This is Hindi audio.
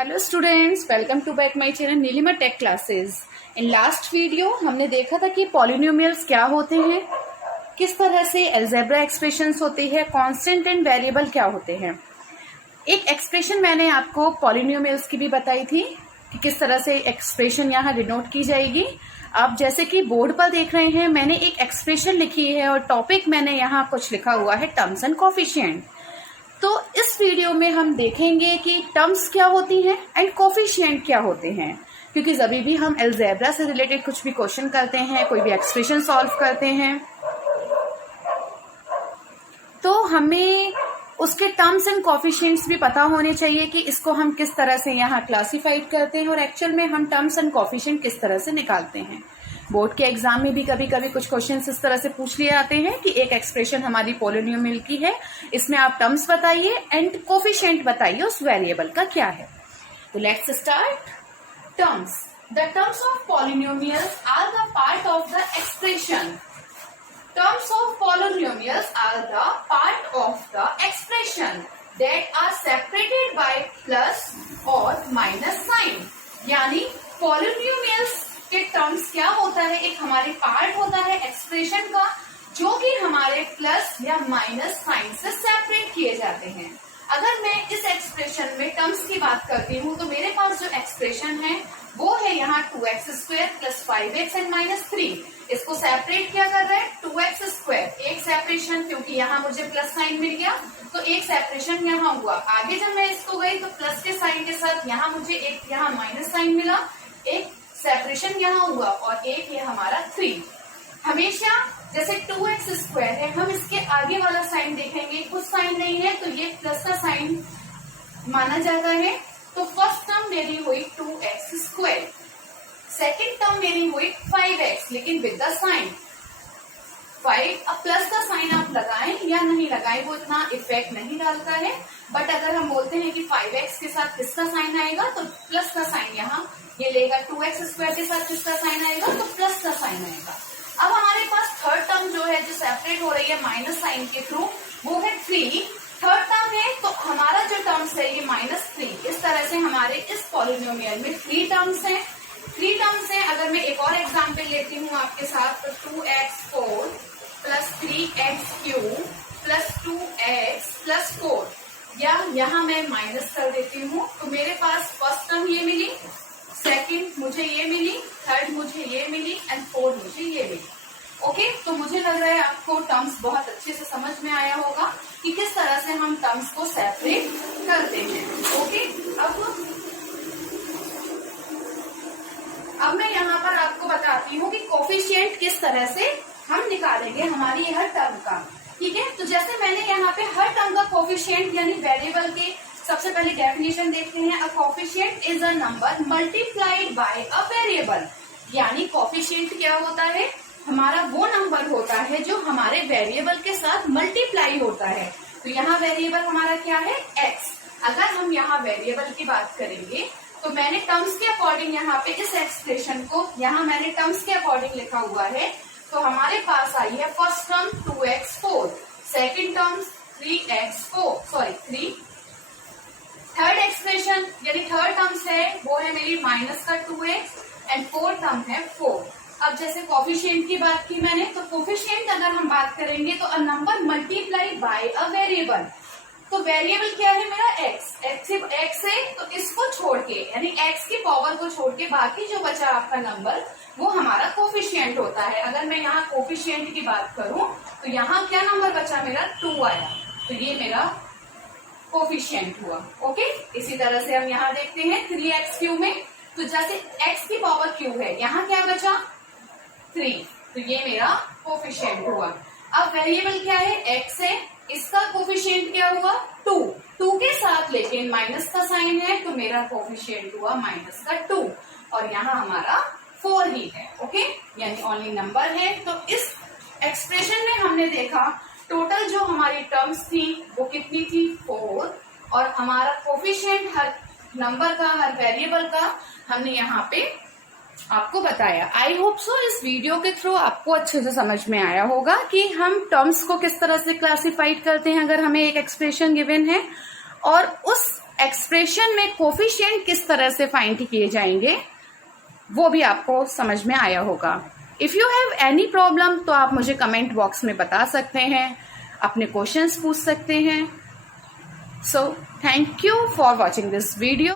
Hello students, welcome to back my channel Neelima tech classes. In last video हमने देखा था कि पॉलिनोमियल्स क्या होते हैं, किस तरह से अलजेब्रा एक्सप्रेशंस होती है, कांस्टेंट एंड वेरिएबल क्या होते हैं। एक एक्सप्रेशन मैंने आपको पॉलिनोमियल्स की भी बताई थी कि किस तरह से एक्सप्रेशन यहाँ डिनोट की जाएगी। आप जैसे कि बोर्ड पर देख रहे हैं, मैंने एक एक्सप्रेशन लिखी है और टॉपिक मैंने यहाँ कुछ लिखा हुआ है टर्म्स एंड कोफिशिएंट। तो इस वीडियो में हम देखेंगे कि टर्म्स क्या होती हैं एंड कोफिशिएंट क्या होते हैं, क्योंकि जब भी हम अलजेब्रा से रिलेटेड कुछ भी क्वेश्चन करते हैं, कोई भी एक्सप्रेशन सॉल्व करते हैं, तो हमें उसके टर्म्स एंड कोफिशिएंट्स भी पता होने चाहिए कि इसको हम किस तरह से यहाँ क्लासिफाइड करते हैं और एक्चुअल में हम टर्म्स एंड कोफिशिएंट किस तरह से निकालते हैं। बोर्ड के एग्जाम में भी कभी कभी कुछ क्वेश्चंस इस तरह से पूछ लिए जाते हैं कि एक एक्सप्रेशन हमारी पॉलिनोमियल की है, इसमें आप टर्म्स बताइए एंड कोफिशिएंट बताइए उस वेरिएबल का क्या है। तो let's start. Terms. The terms of polynomials are the part of the expression. Terms of polynomials are the part of the expression that are separated by plus or minus sign। यानी polynomials के टर्म्स क्या होता है, एक हमारे पार्ट होता है एक्सप्रेशन का जो कि हमारे प्लस या माइनस साइन से सेपरेट किए जाते हैं। अगर मैं इस एक्सप्रेशन में टर्म्स की बात करती हूँ तो मेरे पास जो एक्सप्रेशन है वो है यहाँ 2x² प्लस 5x एंड -3। इसको सेपरेट क्या कर रहा है 2x², एक सेपरेशन, क्योंकि यहाँ मुझे प्लस साइन मिल गया तो एक सेपरेशन यहाँ हुआ। आगे जब मैं इसको गई तो प्लस के साइन के साथ यहाँ मुझे एक यहाँ माइनस साइन मिला, एक सेपरेशन यहाँ हुआ और एक ये हमारा 3। हमेशा जैसे 2x² है, हम इसके आगे वाला साइन देखेंगे, कुछ साइन नहीं है तो ये प्लस का साइन माना जाता है। तो फर्स्ट टर्म मेरी हुई 2x², सेकेंड टर्म मेरी हुई 5x, लेकिन विद द साइन 5। अब प्लस का साइन आप लगाएं या नहीं लगाएं वो इतना इफेक्ट नहीं डालता है, बट अगर हम बोलते हैं कि 5x के साथ किसका साइन आएगा तो प्लस का साइन यहाँ ये लेगा, 2x² के साथ किसका साइन आएगा तो प्लस का साइन आएगा। अब हमारे पास थर्ड टर्म जो है जो सेपरेट हो रही है माइनस साइन के थ्रू, वो है 3। थर्ड टर्म है तो हमारा जो टर्म्स है ये -3। इस तरह से हमारे इस पॉलिनोमियल में 3 टर्म्स हैं। 3 टर्म्स हैं। अगर मैं एक और एग्जांपल लेती हूँ आपके साथ तो 2x4 plus 3x³ plus 2x plus 4, या यहाँ मैं माइनस कर देती हूँ तो मेरे पास फर्स्ट टर्म ये मिली, सेकंड मुझे ये मिली, थर्ड मुझे ये मिली एंड फोर्थ मुझे ये मिली। ओके, तो मुझे लग रहा है आपको टर्म्स बहुत अच्छे से समझ में आया होगा कि किस तरह से हम टर्म्स को सेपरेट करते हैं। ओके, अब मैं यहाँ पर आपको बताती हूँ कि कोफिशिएंट किस तरह से हम निकालेंगे हमारी हर टर्म का। ठीक है, तो जैसे मैंने यहाँ पे हर टर्म का कोफिशिएंट यानी वेरिएबल के सबसे पहले डेफिनेशन देखते हैं। A coefficient is a number multiplied by a variable. यानी कोफिशिएंट क्या होता है, हमारा वो नंबर होता है जो हमारे वेरिएबल के साथ मल्टीप्लाई होता है। तो यहाँ वेरिएबल हमारा क्या है x। अगर हम यहाँ वेरिएबल की बात करेंगे तो मैंने टर्म्स के अकॉर्डिंग यहाँ पे इस एक्सप्रेशन को यहाँ मैंने टर्म्स के अकॉर्डिंग लिखा हुआ है। तो हमारे पास आई है first term 2x4, second term 3। Third expression यानी थर्ड टर्म्स है वो है मेरी माइनस का 2x एंड फोर्थ टर्म है 4। अब जैसे कोफिशिएंट की बात की मैंने, तो कोफिशिएंट अगर हम बात करेंगे तो a number multiply by a variable. तो वेरिएबल क्या है मेरा x है, तो इसको छोड़ के यानी x की पावर को छोड़ के बाकी जो बचा आपका नंबर वो हमारा कोफिशिएंट होता है। अगर मैं यहाँ कोफिशिएंट की बात करूं तो यहाँ क्या नंबर बचा मेरा 2 आया, तो ये मेरा कोफिशिएंट हुआ। ओके, इसी तरह से हम यहाँ देखते हैं 3x³ में, तो जैसे x की पावर क्यू है, यहाँ क्या बचा 3, तो ये मेरा कोफिशिएंट हुआ। अब वेरिएबल क्या है x है, इसका कोफिशिएंट क्या हुआ 2 के साथ लेकिन माइनस का साइन है तो मेरा कोफिशिएंट हुआ -2 और यहाँ हमारा 4 ही है। ओके, यानी ओनली नंबर है। तो इस एक्सप्रेशन में हमने देखा टोटल जो हमारी टर्म्स थी वो कितनी थी 4, और हमारा कोफिशिएंट हर नंबर का हर वेरिएबल का हमने यहाँ पे आपको बताया। आई होप सो इस वीडियो के थ्रू आपको अच्छे से समझ में आया होगा कि हम टर्म्स को किस तरह से क्लासिफाइड करते हैं अगर हमें एक एक्सप्रेशन गिवन है, और उस एक्सप्रेशन में कोफिशिएंट किस तरह से फाइंड किए जाएंगे वो भी आपको समझ में आया होगा। If you have any problem तो आप मुझे कमेंट बॉक्स में बता सकते हैं, अपने क्वेश्चंस पूछ सकते हैं। So thank you for watching this video.